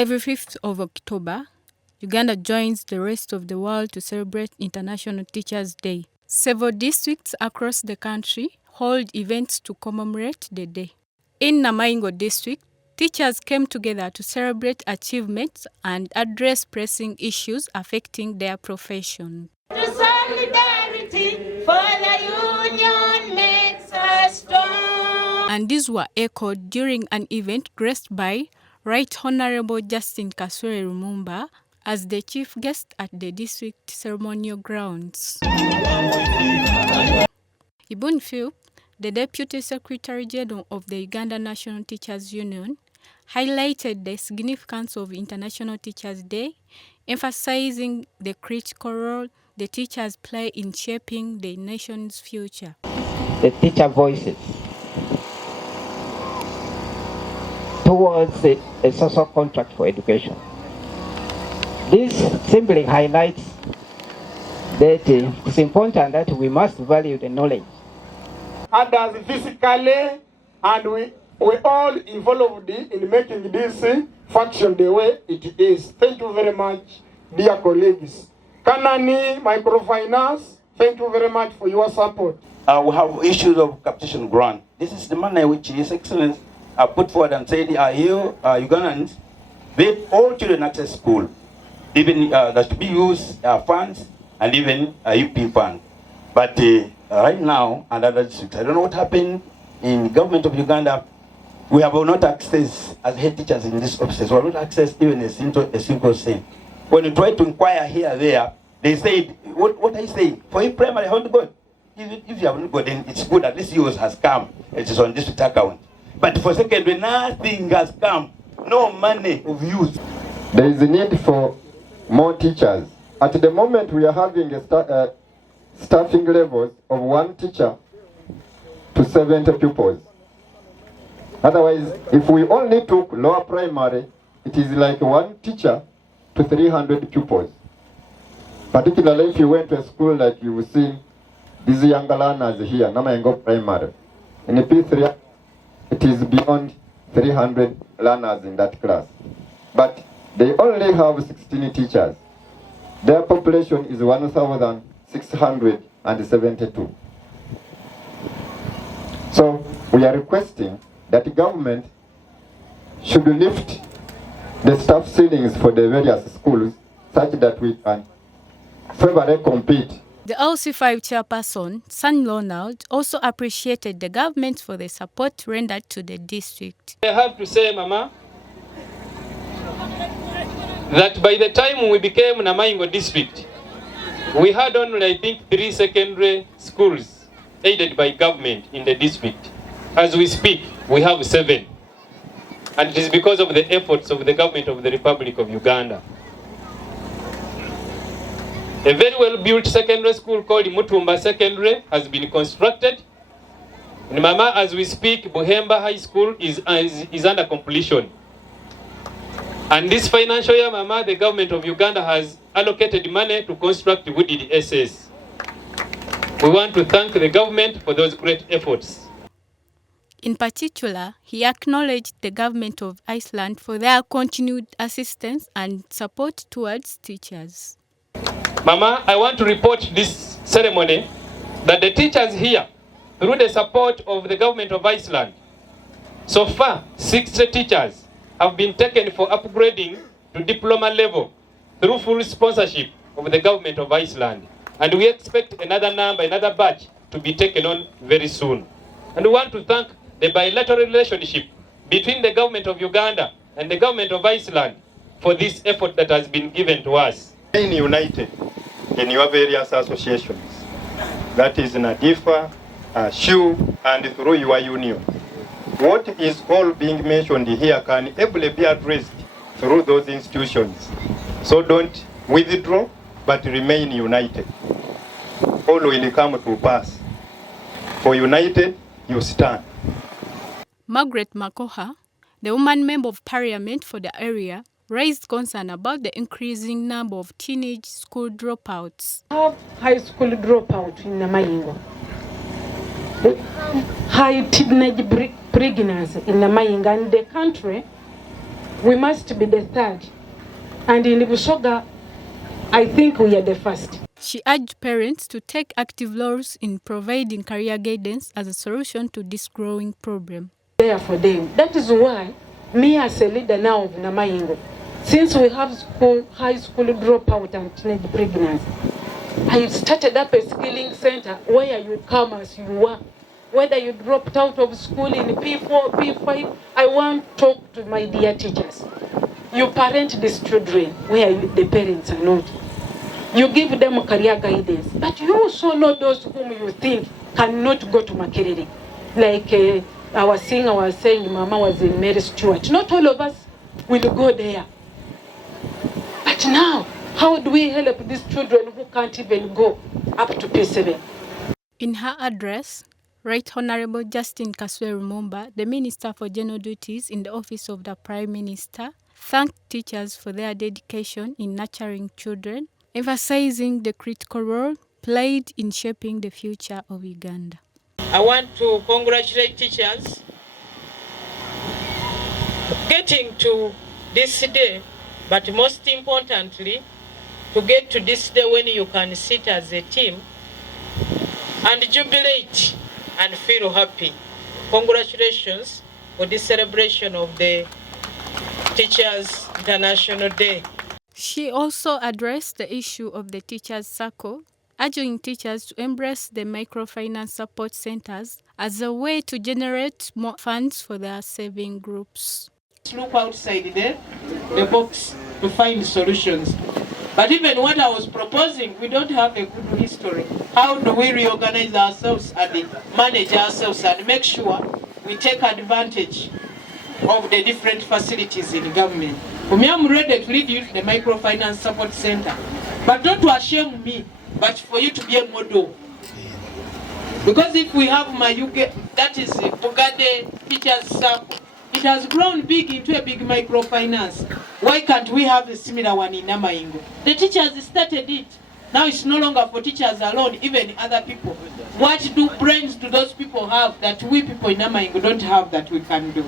Every 5th of October, Uganda joins the rest of the world to celebrate International Teachers' Day. Several districts across the country hold events to commemorate the day. In Namutumba district, teachers came together to celebrate achievements and address pressing issues affecting their profession. Solidarity for the union makes us strong. And these were echoed during an event graced by Right Honorable Justine Kasule Lumumba as the chief guest at the district ceremonial grounds. Ibn Philip, the Deputy Secretary General of the Uganda National Teachers Union, highlighted the significance of International Teachers' Day, emphasizing the critical role the teachers play in shaping the nation's future. The teacher voices towards a social contract for education. This simply highlights that it's important that we must value the knowledge. Others physically, and we all involved in making this function the way it is. Thank you very much, dear colleagues. Kanani Microfinance, thank you very much for your support. We have issues of capitation grant. This is the money which His Excellency put forward and said, here, Ugandans, they all children access school. Even that should be used funds and even UP fund. But right now, and other districts, I don't know what happened in the government of Uganda. We have not access as head teachers in these offices. We have not access even a simple thing. When you try to inquire here there, they say, what I say, for your primary, how to go? If you have not got, then it's good. At least yours has come. It is on district account. But for secondary, nothing has come. No money of use. There is a need for more teachers. At the moment, we are having a staffing levels of 1 teacher to 70 pupils. Otherwise, if we only took lower primary, it is like 1 teacher to 300 pupils. Particularly if you went to a school like you will see these younger learners here, Namayengo Primary. In the P3, it is beyond 300 learners in that class. But they only have 16 teachers. Their population is 1,672. So we are requesting that the government should lift the staff ceilings for the various schools such that we can favorably compete. The LC5 chairperson, San Ronald, also appreciated the government for the support rendered to the district. I have to say, Mama, that by the time we became Namutumba district, we had only, I think, 3 secondary schools aided by government in the district. As we speak, we have 7. And it is because of the efforts of the government of the Republic of Uganda. A very well-built secondary school called Namutumba Secondary has been constructed. And Mama, as we speak, Buhemba High School is under completion. And this financial year, Mama, the government of Uganda has allocated money to construct Wooded SS. We want to thank the government for those great efforts. In particular, he acknowledged the government of Iceland for their continued assistance and support towards teachers. Mama, I want to report this ceremony that the teachers here, through the support of the government of Iceland, so far 60 teachers have been taken for upgrading to diploma level through full sponsorship of the government of Iceland. And we expect another batch to be taken on very soon. And we want to thank the bilateral relationship between the government of Uganda and the government of Iceland for this effort that has been given to us. Remain united in your various associations. That is NADIFA, SHU, and through your union. What is all being mentioned here can ably be addressed through those institutions. So don't withdraw, but remain united. All will come to pass. For united, you stand. Margaret Makoha, the woman member of parliament for the area, raised concern about the increasing number of teenage school dropouts. High school dropout in Namutumba. High teenage pregnancy in Namutumba, and the country we must be the third. And in Bushoga, I think we are the first. She urged parents to take active roles in providing career guidance as a solution to this growing problem. There for them. That is why me as a leader now of Namayingo, since we have high school dropout and teenage pregnancy, I started up a skilling center where you come as you are. Whether you dropped out of school in P4, P5, I want to talk to my dear teachers. You parent these children where the parents are not. You give them career guidance, but you also know those whom you think cannot go to Makerere. Like our singer was saying, Mama was in Mary Stewart. Not all of us will go there. But now, how do we help these children who can't even go up to P7? In her address, Right Honorable Justine Kasule Lumumba, the Minister for General Duties in the Office of the Prime Minister, thanked teachers for their dedication in nurturing children, emphasizing the critical role played in shaping the future of Uganda. I want to congratulate teachers getting to this day, but most importantly, to get to this day when you can sit as a team and jubilate and feel happy. Congratulations for this celebration of the Teachers International Day. She also addressed the issue of the Teachers Circle, urging teachers to embrace the microfinance support centers as a way to generate more funds for their saving groups. Look outside the box to find solutions. But even what I was proposing, we don't have a good history. How do we reorganize ourselves and manage ourselves and make sure we take advantage of the different facilities in government? For me, I'm ready to lead you to the microfinance support center. But not to shame me, but for you to be a model. Because if we have Mayuge, that is Bugade Teachers Circle, it has grown big into a big microfinance. Why can't we have a similar one in Namayingo? The teachers started it. Now it's no longer for teachers alone, even other people. What brains do those people have that we people in Namayingo don't have that we can do?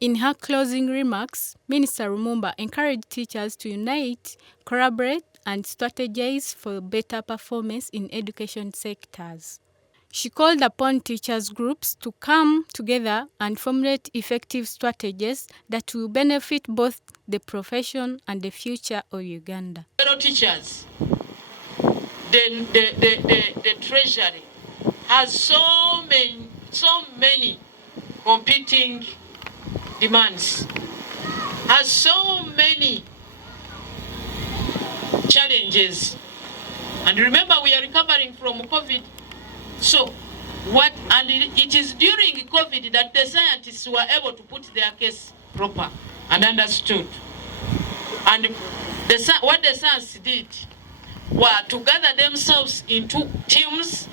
In her closing remarks, Minister Lumumba encouraged teachers to unite, collaborate, and strategize for better performance in education sectors. She called upon teachers groups to come together and formulate effective strategies that will benefit both the profession and the future of Uganda. Fellow teachers, the treasury has so many competing demands, has so many challenges. And remember, we are recovering from COVID. So, and it is during COVID that the scientists were able to put their case proper and understood. And what the science did were to gather themselves into teams.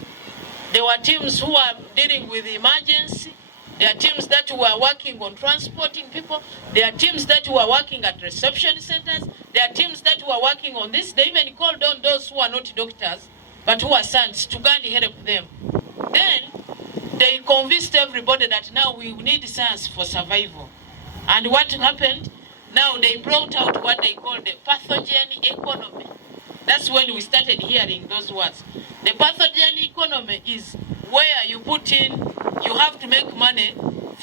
There were teams who were dealing with emergency. There are teams that were working on transporting people. There are teams that were working at reception centers. There are teams that were working on this. They even called on those who are not doctors, but who are scientists to go and help them. Then they convinced everybody that now we need science for survival. And what happened? Now they brought out what they call the pathogen economy. That's when we started hearing those words. The pathogen economy is where you put in, you have to make money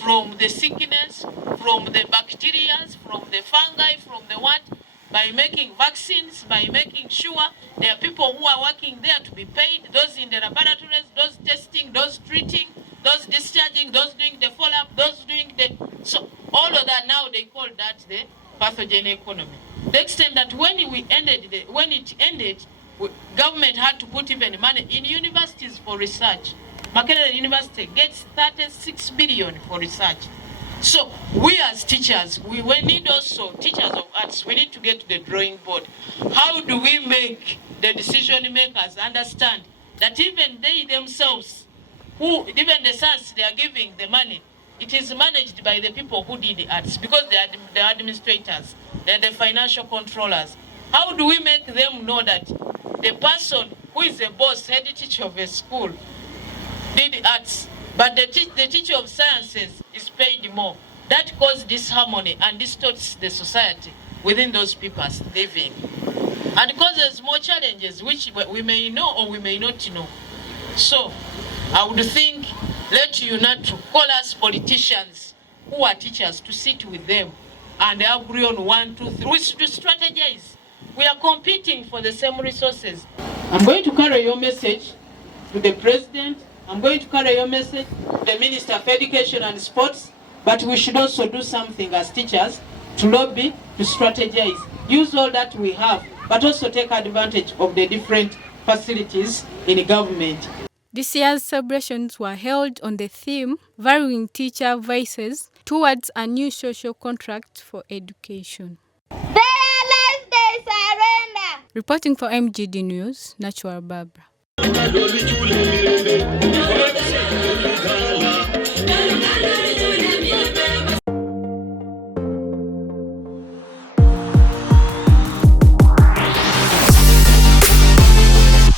from the sickness, from the bacteria, from the fungi, from the what, by making vaccines, by making sure there are people who are working there to be paid, those in the laboratories, those testing, those treating, those discharging, those doing the follow-up, those doing the... So all of that now they call that the pathogen economy. The extent that when it ended, government had to put even money in universities for research. Makerere University gets 36 billion for research. So we as teachers, we need also teachers of arts, we need to get to the drawing board. How do we make the decision makers understand that even they themselves, even the science they are giving the money, it is managed by the people who did the arts, because they are the administrators, they are the financial controllers. How do we make them know that the person who is the boss, head teacher of a school, did arts, but the teacher of sciences is paid more? that cause disharmony and distorts the society within those people living, and causes more challenges which we may know or we may not know. So I would think, let you not to call us politicians who are teachers to sit with them and agree on 1, 2, 3, to strategize. We are competing for the same resources. I'm going to carry your message to the president. I'm going to carry your message to the Minister of Education and Sports, but we should also do something as teachers to lobby, to strategize, use all that we have, but also take advantage of the different facilities in government. This year's celebrations were held on the theme Valuing Teacher Voices Towards a New Social Contract for Education. They surrender. Reporting for MGD News, Natural Barbara.